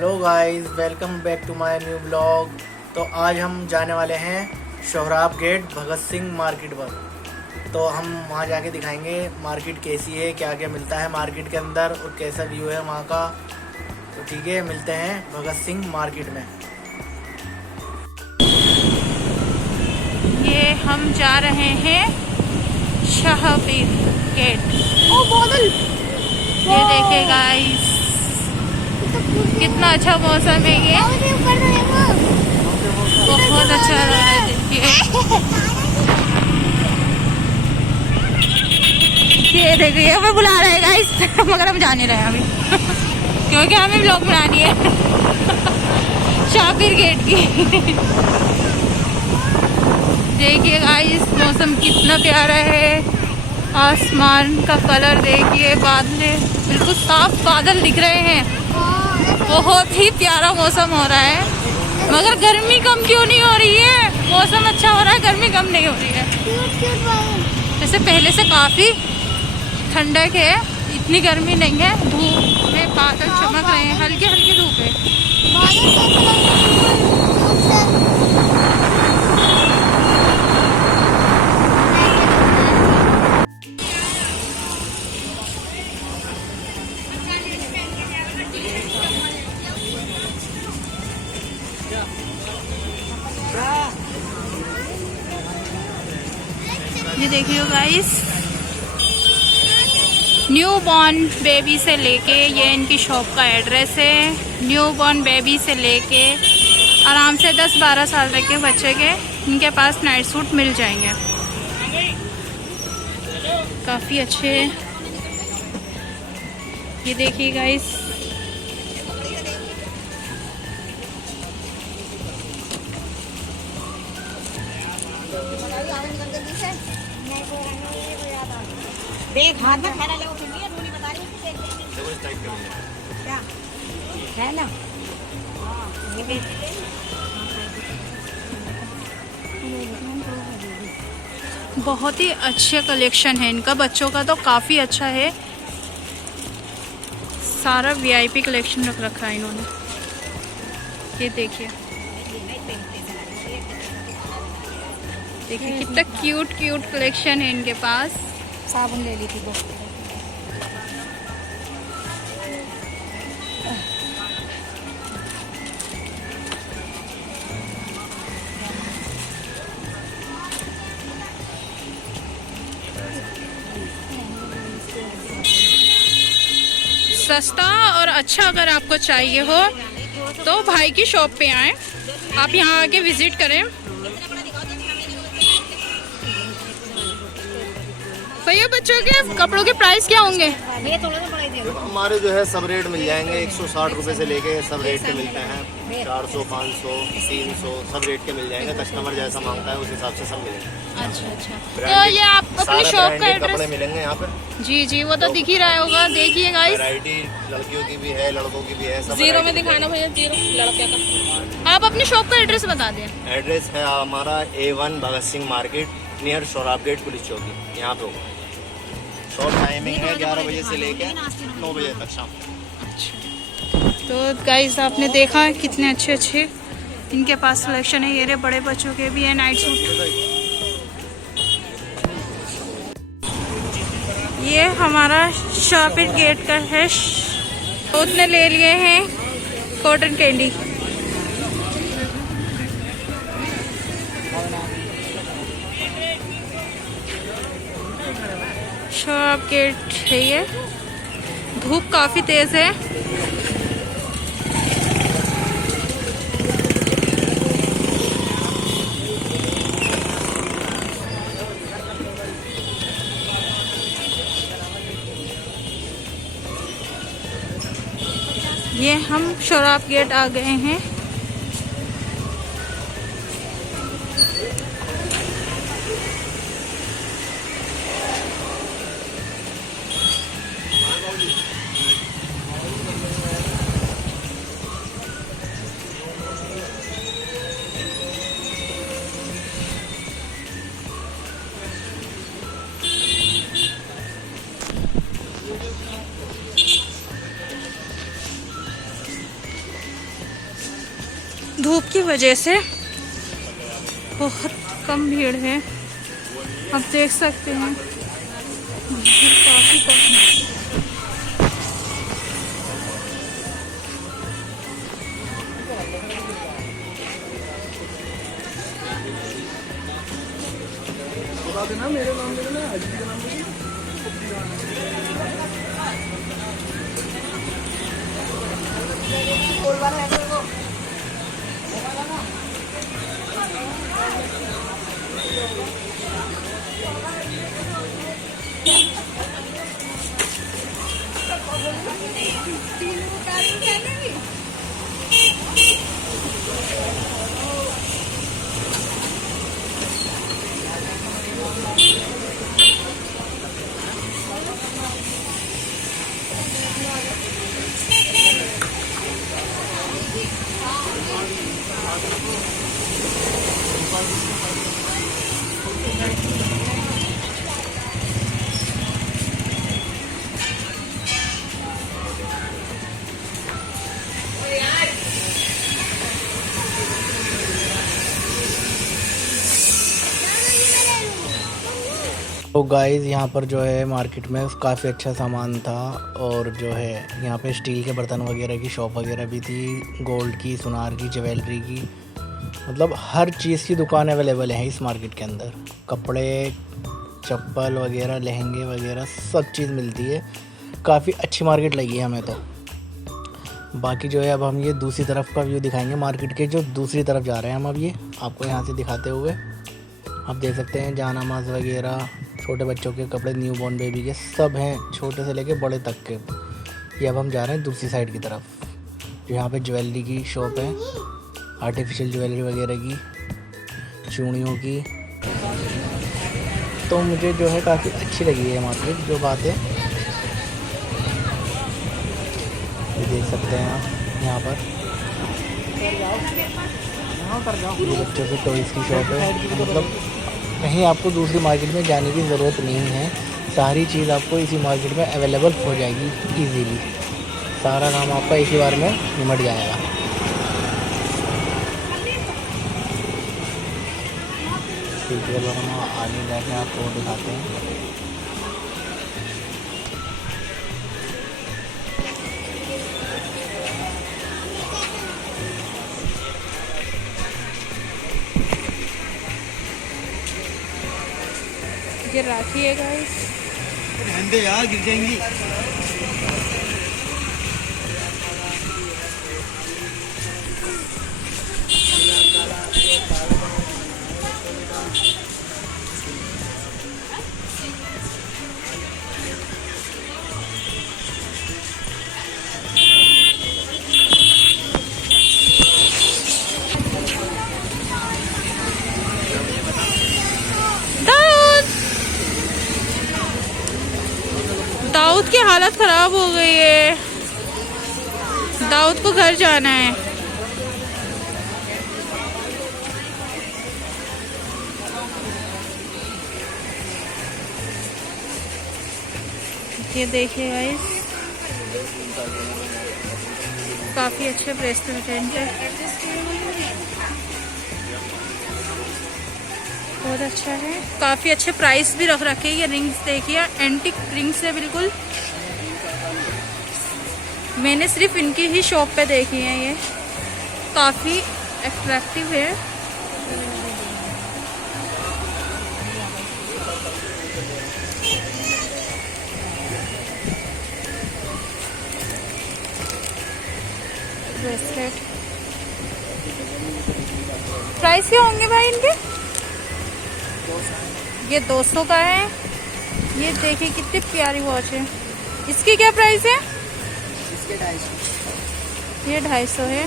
Hello guys, welcome back to my new blog. तो आज हम जाने वाले हैं सोहराब गेट भगत सिंह मार्केट पर। तो हम वहाँ जाके दिखाएंगे मार्केट कैसी है, क्या क्या मिलता है मार्केट के अंदर और कैसा व्यू है वहाँ का। तो ठीक है, मिलते हैं भगत सिंह मार्केट में। ये हम जा रहे हैं शाहपीर गेट। ओ बादल, ये देखिए गाइस, कितना अच्छा मौसम है। ये बहुत अच्छा लग रहा है। देखिए ये देखिए, हमें बुला रहे हैं गाइस मगर हम जा नहीं रहे हैं अभी क्योंकि हमें ब्लॉग बनानी है शाहपीर गेट की। देखिए गाइस, मौसम कितना प्यारा है। आसमान का कलर देखिए, बादल बिल्कुल साफ बादल दिख रहे हैं। बहुत ही प्यारा मौसम हो रहा है, मगर गर्मी कम क्यों नहीं हो रही है। मौसम अच्छा हो रहा है, गर्मी कम नहीं हो रही है। जैसे पहले से काफी ठंडक है, इतनी गर्मी नहीं है। धूप में बादल चमक रहे हैं, हल्की हल्की धूप है। ये देखिए गाइस, न्यू बॉर्न बेबी से लेके, ये इनकी शॉप का एड्रेस है। न्यू बॉर्न बेबी से लेके आराम से 10-12 साल तक के बच्चे के इनके पास नाइट सूट मिल जाएंगे। काफ़ी अच्छे। ये देखिए गाइस, देख हाथ में थैला ले, वो फिर नहीं बता रही क्या है ना। बहुत ही अच्छे कलेक्शन है इनका। बच्चों का तो काफ़ी अच्छा है, सारा वीआईपी कलेक्शन रख रखा है इन्होंने। ये देखिए देखिए कितना क्यूट क्यूट कलेक्शन है इनके पास। साबुन ले ली थी वो। सस्ता और अच्छा अगर आपको चाहिए हो तो भाई की शॉप पे आएं, आप यहाँ आके विजिट करें। भैया, बच्चों के कपड़ों के प्राइस क्या होंगे? हमारे जो है सब रेट मिल जाएंगे। 160 रुपए से लेके सब रेट के मिलते हैं। 400, 500, 300 सब रेट के मिल जाएंगे। कस्टमर जैसा मांगता है उस हिसाब से सब मिलेंगे। अच्छा। तो ये आप अपनी शॉप का एड्रेस? कपड़े मिलेंगे यहाँ पे। जी वो तो दिख ही रहा होगा। देखिए गाइस, वैरायटी लड़कियों की भी है, लड़कों की भी है। सब जीरो में दिखाना भैया, जीरो लड़के का। आप अपनी शॉप का एड्रेस बता दें। एड्रेस है हमारा A1 Bhagat Singh market, near Sohrab gate police चौकी, यहाँ पे होगा। शॉप टाइमिंग है 11 बजे से लेके 9 बजे तक शाम। तो गाइस, आपने देखा कितने अच्छे अच्छे इनके पास कलेक्शन है। ये रे बड़े बच्चों के भी है नाइट सूट। ये हमारा शाहपीर गेट का है। उसने ले लिए हैं कॉटन कैंडी। शाहपीर गेट है ये। धूप काफी तेज है। ये हम सोहराब गेट आ गए हैं। धूप की वजह से बहुत कम भीड़ है, आप देख सकते हैं भीड़ काफी कम है। मेरे नाम देना, अजीत का नाम देना। तो गाइस यहाँ पर जो है मार्केट में काफ़ी अच्छा सामान था, और जो है यहाँ पे स्टील के बर्तन वगैरह की शॉप वगैरह भी थी, गोल्ड की, सुनार की, ज्वेलरी की, मतलब हर चीज़ की दुकान अवेलेबल है इस मार्केट के अंदर। कपड़े, चप्पल वगैरह, लहंगे वगैरह सब चीज़ मिलती है। काफ़ी अच्छी मार्केट लगी है हमें तो। बाकी जो है अब हम ये दूसरी तरफ का व्यू दिखाएंगे मार्केट के, जो दूसरी तरफ जा रहे हैं हम अब ये आपको यहाँ से दिखाते हुए। आप देख सकते हैं जानामाज वगैरह, छोटे बच्चों के कपड़े, न्यूबॉर्न बेबी के सब हैं, छोटे से लेके बड़े तक के। ये अब हम जा रहे हैं दूसरी साइड की तरफ, जो यहाँ पे ज्वेलरी की शॉप है, आर्टिफिशियल ज्वेलरी वगैरह की, चूड़ियों की। तो मुझे जो है काफ़ी अच्छी लगी है मार्केट। जो बात है ये देख सकते हैं आप यहाँ पर, ये बच्चों के टॉयज़ की शॉप है। मतलब कहीं आपको दूसरी मार्केट में जाने की ज़रूरत नहीं है, सारी चीज़ आपको इसी मार्केट में अवेलेबल हो जाएगी इजीली। सारा काम आपका इसी बार में निमट जाएगा। ठीक है, चलो हम आगे जाके आपको दिखाते हैं। ये राखी है गाइस, यार गिर जाएंगी। दाऊद की हालत खराब हो गई है, दाऊद को घर जाना है। ये देखिए गाइस, काफी अच्छे रेस्टोरेंट है, बहुत अच्छा है। काफी अच्छे प्राइस भी रख रखे हैं। ये रिंग्स देखिए, एंटिक रिंग्स है बिल्कुल। मैंने सिर्फ इनकी ही शॉप पे देखी है, ये काफी अट्रैक्टिव है। ब्रेसलेट, प्राइस क्या होंगे भाई इनके? ये 200 का है। ये देखिए कितनी प्यारी वॉच है। इसकी क्या प्राइस है? इसके 250। ये 250 है।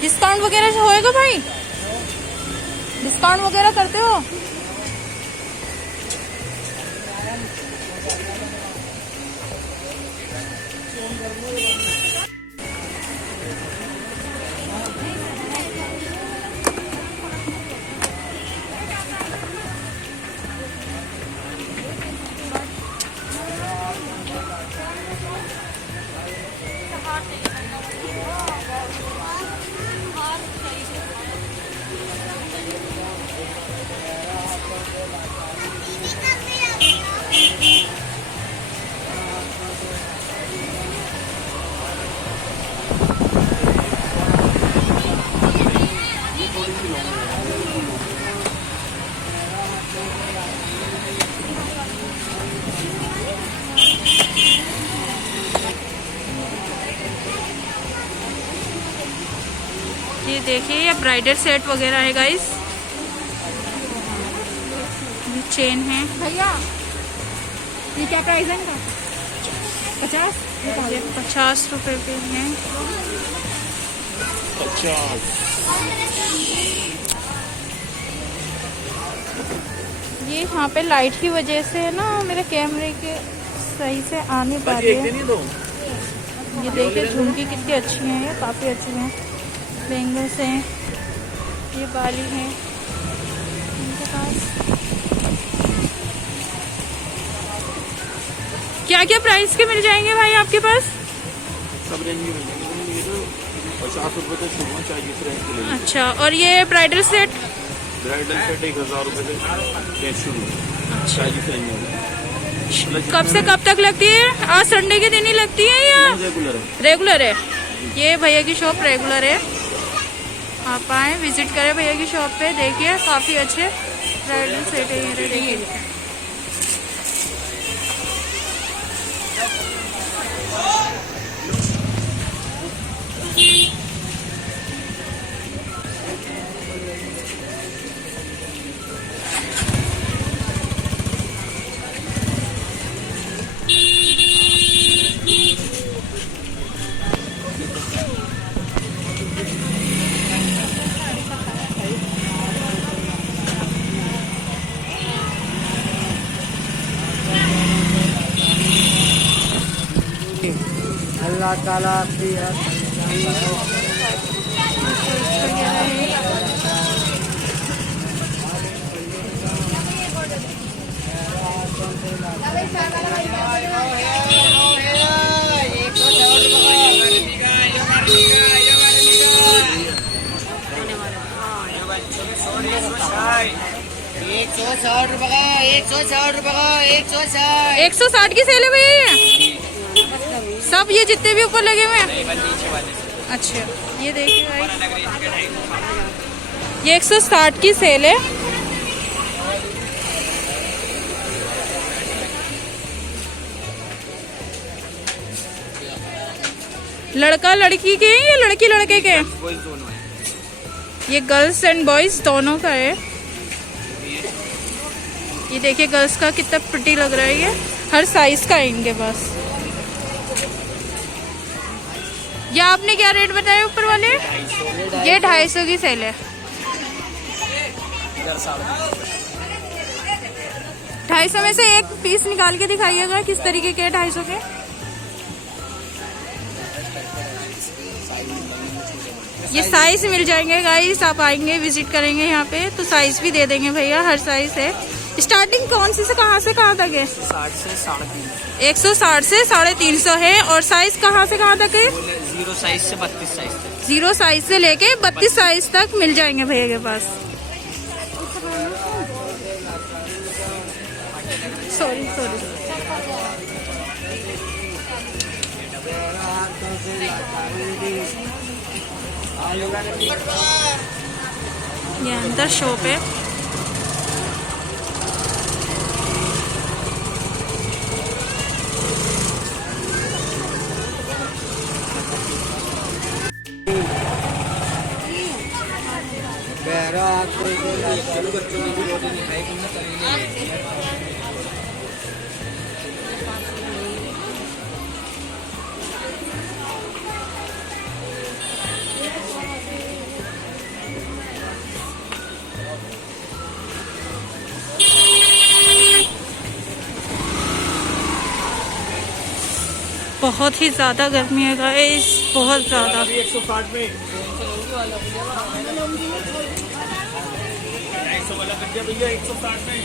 डिस्काउंट वगैरह होएगा भाई? डिस्काउंट वगैरह करते हो? देखिए ये ब्राइडल सेट वगैरह है गाइस। ये चेन है भैया ये क्या प्राइस है इनका? 50? ये 50 रुपए पे है। ये यहाँ पे लाइट की वजह से है ना, मेरे कैमरे के सही से आ नहीं पा रही है। ये देखिए झुमकी कितनी अच्छी है, ये काफ़ी अच्छी है। बैंगल्स हैं, ये बाली है इनके पास। क्या क्या प्राइस के मिल जाएंगे भाई आपके पास? सब रेंज में मिल जाएंगे। तो 50 रुपये से शुरू चाहिए इस रेंज के लिए। अच्छा, और ये ब्राइडल सेट? ब्राइडल सेट 1000 रुपये से शुरू चाहिए रेंज में। कब से कब तक लगती है? आज संडे के दिन ही लगती है या रेगुलर है? रेगुलर है। ये भैया की शॉप रेगुलर है, आप आए विजिट करें भैया की शॉप पे। देखिए काफ़ी अच्छे ब्राइडल सेट है ये, देखिए। अल्लाह ताला आपकी ₹160 की सेल है भैया ये सब, ये जितने भी ऊपर लगे हुए हैं। अच्छा ये देखिए भाई, ये 160 की सेल है। लड़का लड़की के हैं या लड़की लड़के के? ये गर्ल्स एंड बॉयज दोनों का है। ये देखिए गर्ल्स का कितना प्रिटी लग रहा है, ये हर साइज का है इनके पास। ये आपने क्या रेट बताया ऊपर वाले? ये 250 की सेल है। 250 में से एक पीस निकाल के दिखाइएगा किस तरीके के 250 के। ये साइज मिल जाएंगे गाइस, आप आएंगे विजिट करेंगे यहाँ पे तो साइज भी दे देंगे भैया, हर साइज है। स्टार्टिंग कौन सी से कहाँ तक है? 160 से 350 है। और साइज कहाँ से कहाँ तक है? 0 साइज से 32 साइज तक। 0 साइज से लेके 32 साइज तक मिल जाएंगे भैया के पास। सॉरी ये अंदर शॉप है। बहुत ही ज़्यादा गर्मी है गाइस, बहुत ज़्यादा। 160 में भैया 160 में।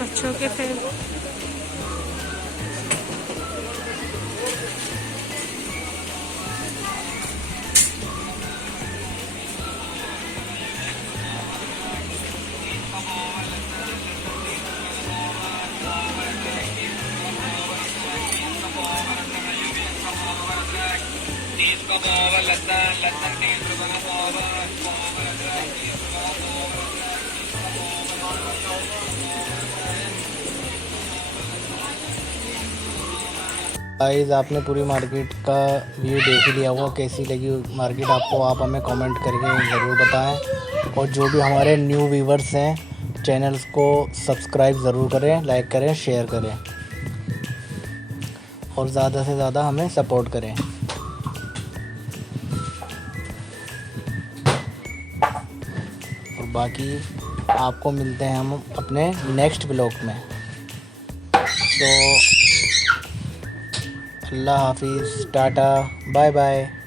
बच्चों के फेवरेट गाइस आपने पूरी मार्केट का व्यू देख ही लिया होगा, कैसी लगी मार्केट आपको, आप हमें कमेंट करके ज़रूर बताएं। और जो भी हमारे न्यू व्यूवर्स हैं चैनल्स को सब्सक्राइब ज़रूर करें, लाइक करें, शेयर करें और ज़्यादा से ज़्यादा हमें सपोर्ट करें। और बाकी आपको मिलते हैं हम अपने नेक्स्ट ब्लॉग में। तो अल्लाह हाफिज़, टाटा, बाय बाय।